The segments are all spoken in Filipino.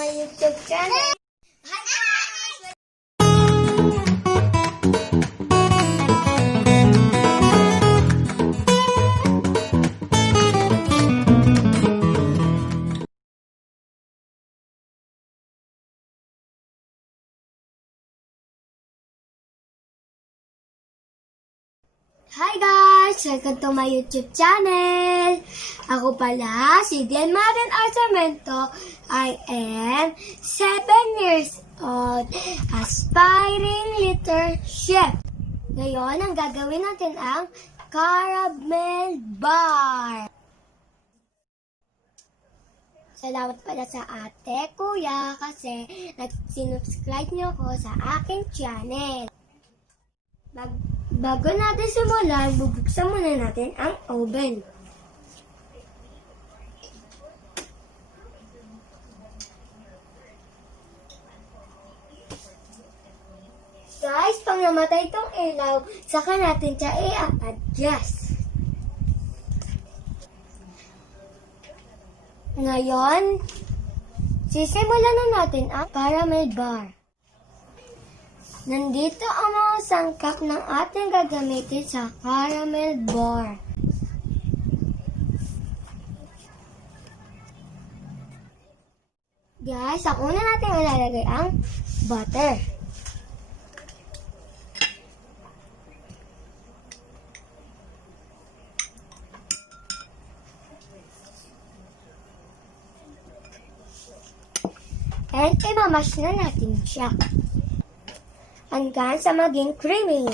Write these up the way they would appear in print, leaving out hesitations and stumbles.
my YouTube channel. Hi guys! Hi guys! Welcome to my YouTube channel! Ako pala, si Dhynn Arcemento. I am 7 years old, aspiring little chef. Ngayon, ang gagawin natin ang caramel bar. Salamat pala sa ate, kuya, kasi sinubscribe niyo ko sa aking channel. Bago natin simulan, bubuksan muna natin ang oven. Guys, pag namatay itong ilaw, saka natin siya i-adjust. Ngayon, sisimulan na natin ang caramel bar. Nandito ang mga sangkap ng ating gagamitin sa caramel bar. Guys, ang una natin ilalagay ang butter. And imamash na natin siya hanggang sa maging creamy.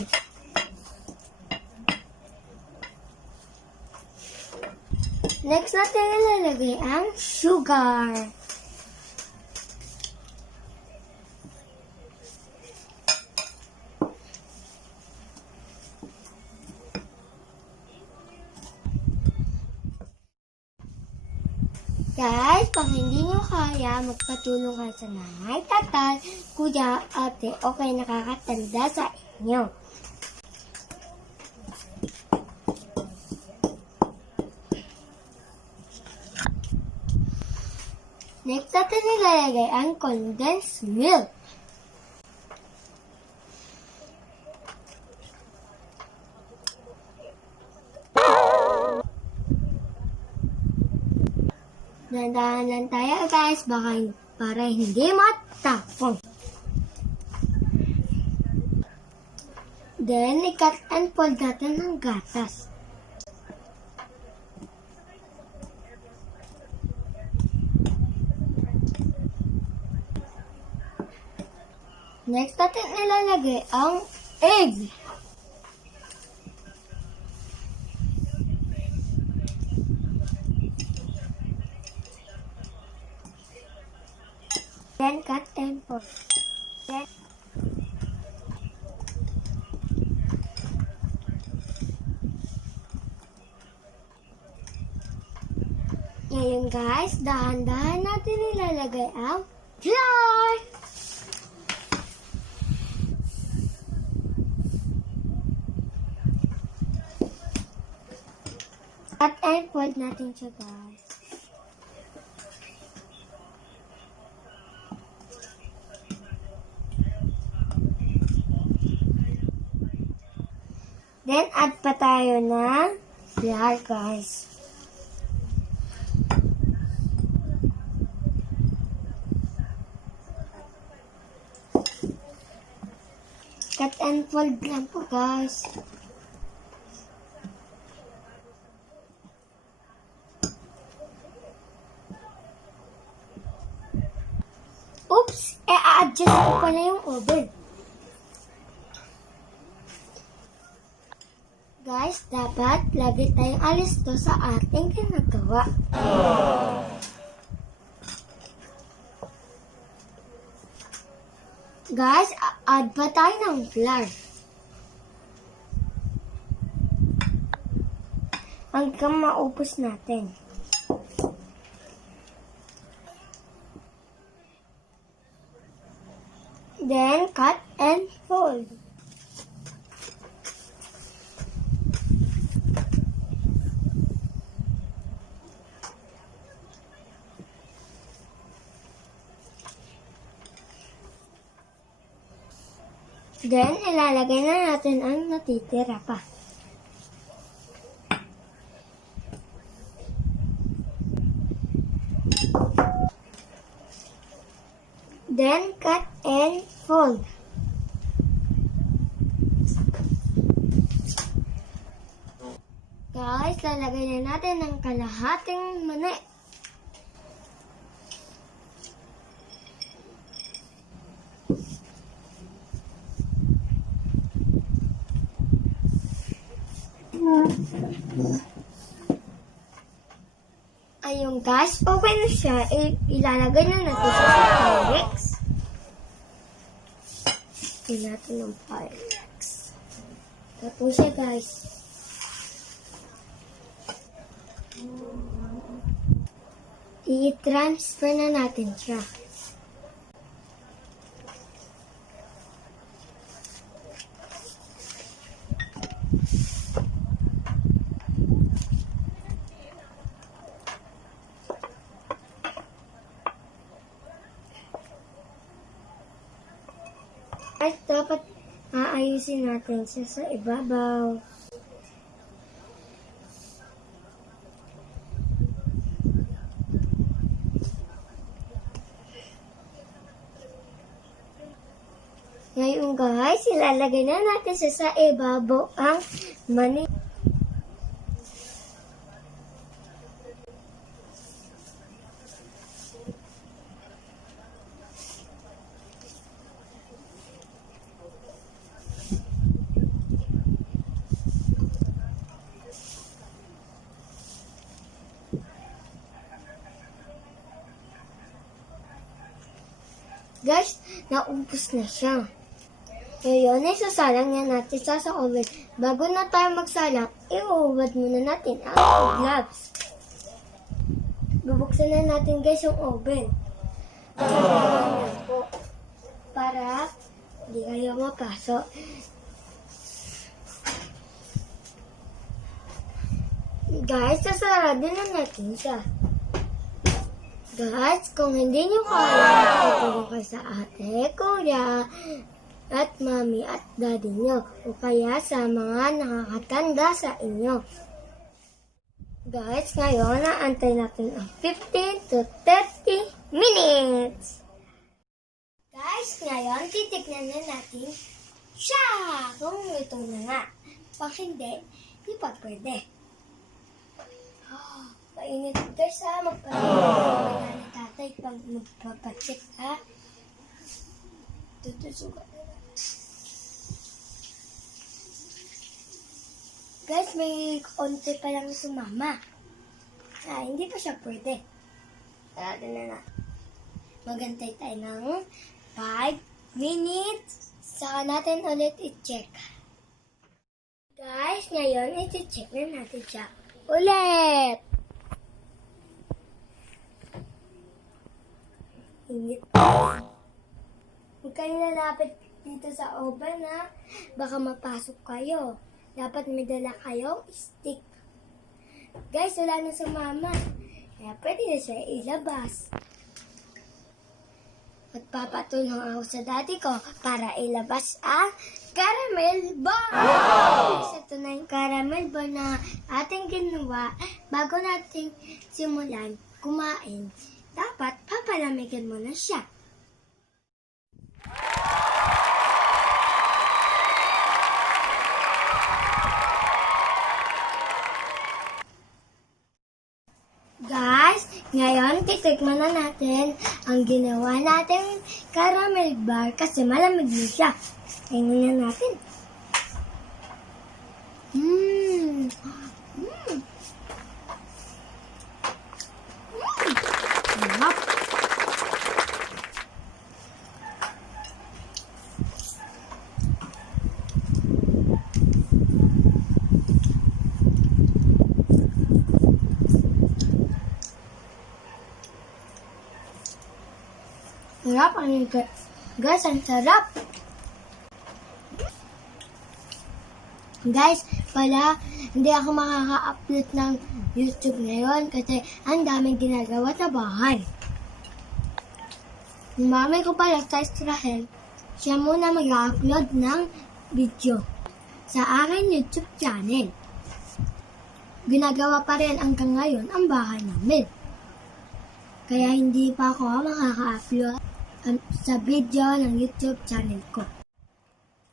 Next natin ilalagay ang sugar. Guys, pag hindi nyo kaya, magpatulong kayo sa nanay, tatay, kuya, ate, okay nakakatanda sa inyo. Next natin nilalagay ang condensed milk. Nandahan lang tayo guys, para hindi matapon. Then, i-cut and fold natin ng gatas. Next natin ilalagay ang egg. Then cut and fold. Ngayon guys, dahan-dahan natin ilalagay ang flour. Cut and fold natin siya guys. Then, add pa tayo ng flour, guys. Cut and fold lang po, guys. Oops! I-adjust ko pala yung oven. Guys, dapat lagi tayong alisto sa ating ginagawa. Guys, add pa tayo ng flour. Hanggang maubos natin. Then, cut and fold. Then, ilalagay na natin ang natitira pa. Then, cut and fold. Guys, lalagay na natin ng kalahating mani. Ayun guys, okay na siya. Ilalagay na natin siya sa Pyrex. Lagyan natin ng Pyrex. Tapos siya guys. I-transfer na natin siya. At dapat aayusin natin siya sa ibabaw. Ngayon guys, ilalagay na natin siya sa ibabaw ang mani. Guys, naubos na siya. Ngayon, isasalang na natin sa oven. Bago na tayo magsalang, iuubad muna natin ang gloves. Bubuksan na natin guys yung oven. Para hindi kayo mapasok. Guys, sasarado na natin siya. Guys, kung hindi nyo kaya, tutulong kayo sa ate, kuya, at mami at daddy nyo, o kaya sa mga nakakatanda sa inyo. Guys, ngayon, naantay natin ang 15 to 30 minutes. Guys, ngayon, titignan na natin siya kung ito na nga. Pag hindi, di pa pwede. Mainit guys ha, magpapalit ni tatay pag magpapacheck ha. Tutusugan na natin. Guys, may konti pa lang sumama. Hindi pa siya pwede. Sarado na na. Magantay tayo ng 5 minutes. Saka natin ulit i-check. Guys, ngayon i-check na natin siya ulit. Init. Huwag kayo lalapit dito sa oven ha. Baka mapasok kayo. Dapat may dala kayo stick. Guys, wala na sa mama. Kaya pwede na siya ilabas. At papatulong ako sa daddy ko para ilabas ang caramel bar. Wow! Ito na yung caramel bar na ating ginawa bago natin simulan kumain. Dapat papalamigin mo na siya. Guys, ngayon titikman na natin ang ginawa natin caramel bar kasi malamig na siya. Tingnan na natin. Sarap. Sarap, guys, ang sarap. Guys, pala, hindi ako makaka-upload ng YouTube ngayon kasi ang daming ginagawa sa bahay. Yung mami ko pala sa Israel, siya muna mag-upload ng video sa aking YouTube channel. Ginagawa pa rin hanggang ngayon ang bahay namin. Kaya hindi pa ako makaka-upload sa video ng YouTube channel ko.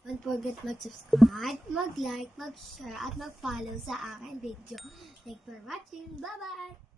Don't forget mag-subscribe, mag-like, mag-share, at mag-follow sa aking video. Thanks for watching. Bye-bye!